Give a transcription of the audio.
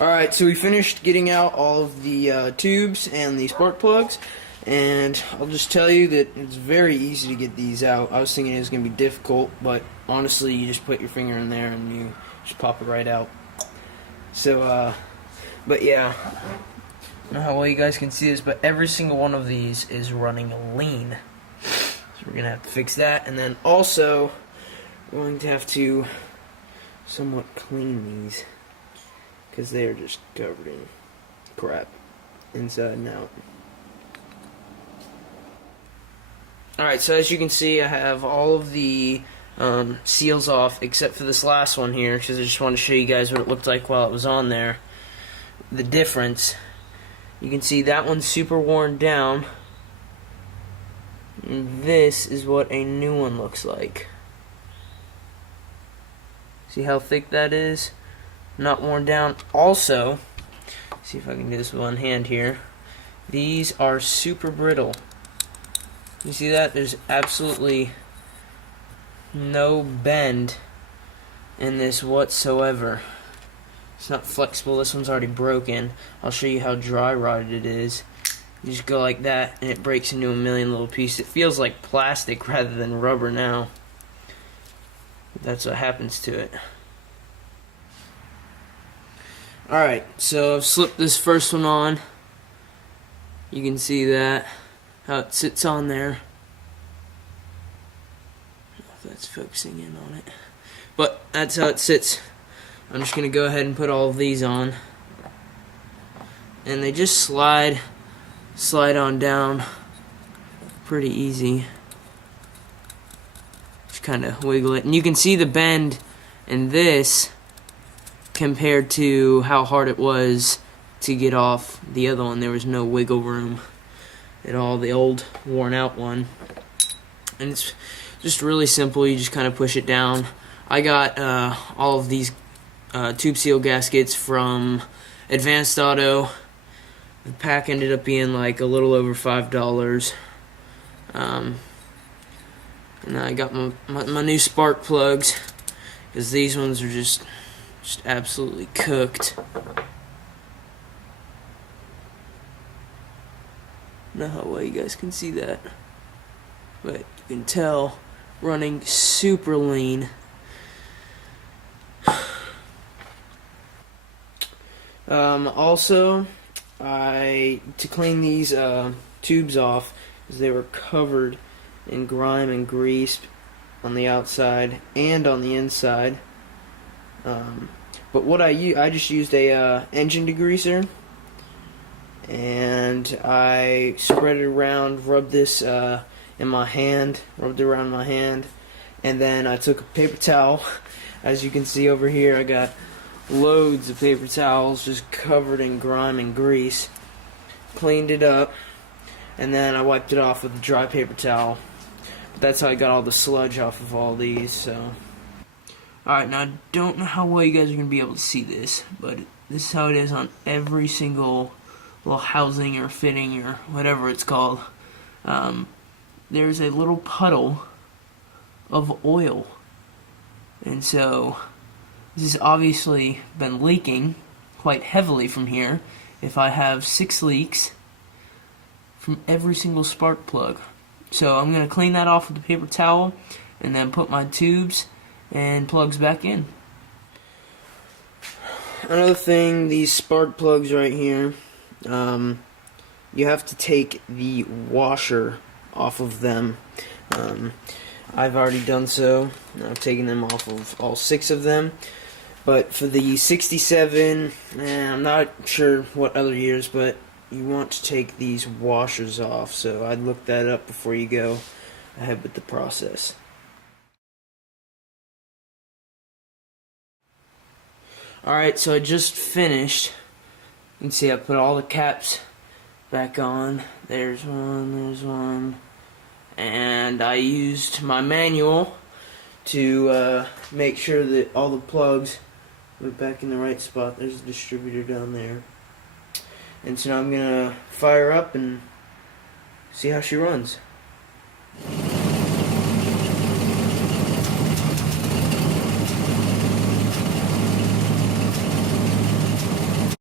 Alright, so we finished getting out all of the tubes and the spark plugs, and I'll just tell you that it's very easy to get these out. I was thinking it was going to be difficult, but honestly you just put your finger in there and you just pop it right out. So, but yeah, I don't know how well you guys can see this, but every single one of these is running lean. So we're going to have to fix that, and then also we're going to have to somewhat clean these, because they are just covered in crap inside and out. Alright, so as you can see, I have all of the seals off except for this last one here, because I just want to show you guys what it looked like while it was on there. The difference. You can see that one's super worn down, and this is what a new one looks like. See how thick that is? Not worn down. Also, see if I can do this with one hand here. These are super brittle. You see that? There's absolutely no bend in this whatsoever. It's not flexible. This one's already broken. I'll show you how dry rotted it is. You just go like that and it breaks into a million little pieces. It feels like plastic rather than rubber now. That's what happens to it. Alright, so I've slipped this first one on. You can see that, how it sits on there. I don't know if that's focusing in on it. But that's how it sits. I'm just going to go ahead and put all of these on. And they just slide on down pretty easy. Just kind of wiggle it. And you can see the bend in this compared to how hard it was to get off the other one. There was no wiggle room at all, the old worn out one. And it's just really simple. You just kind of push it down. I got all of these tube seal gaskets from Advanced Auto. The pack ended up being like a little over $5. And I got my new spark plugs, because these ones are just absolutely cooked. I don't know how well you guys can see that, but you can tell running super lean. Also, to clean these tubes off, because they were covered in grime and grease on the outside and on the inside. But what I just used a engine degreaser, and I spread it around, rubbed this in my hand, rubbed it around my hand, and then I took a paper towel. As you can see over here, I got loads of paper towels just covered in grime and grease. Cleaned it up, and then I wiped it off with a dry paper towel. But that's how I got all the sludge off of all these. So, alright, now I don't know how well you guys are going to be able to see this, but this is how it is on every single little housing or fitting or whatever it's called. There's a little puddle of oil, and so this has obviously been leaking quite heavily from here. If I have 6 leaks from every single spark plug. So I'm going to clean that off with the paper towel and then put my tubes and plugs back in. Another thing, these spark plugs right here, you have to take the washer off of them. I've already done so. I've taken them off of all 6 of them. But for the 67, I'm not sure what other years, but you want to take these washers off. So I'd look that up before you go ahead with the process. Alright, so I just finished. You can see I put all the caps back on. There's one. And I used my manual to make sure that all the plugs went back in the right spot. There's a distributor down there. And so now I'm going to fire up and see how she runs.